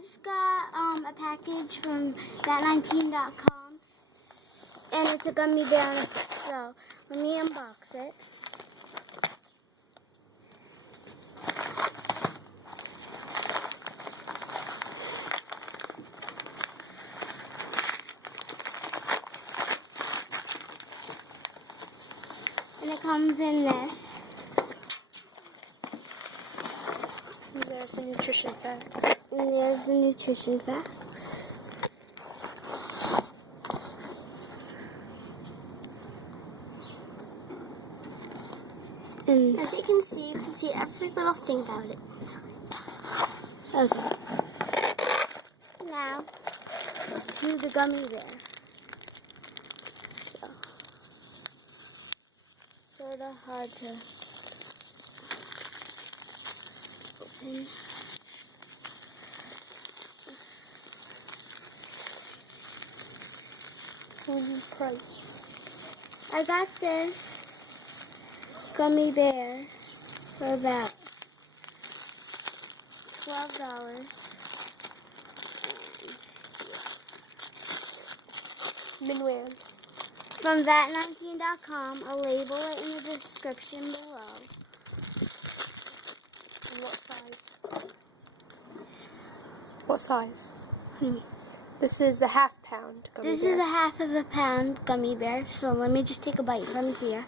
just got a package from that19.com, and it's a gummy bear. So let me unbox it. And it comes in this. There's a nutrition fact. And there's the nutrition facts. And as you can see every little thing about it. Okay. Now, let's do the gummy bear. So, sort of hard to open. Price. I got this gummy bear for about $12. Minwan. From that19.com, I'll label it in the description below. And what size? What size? What do you mean? This is a ½ pound gummy This bear. is a half of a pound gummy bear, so let me just take a bite from here.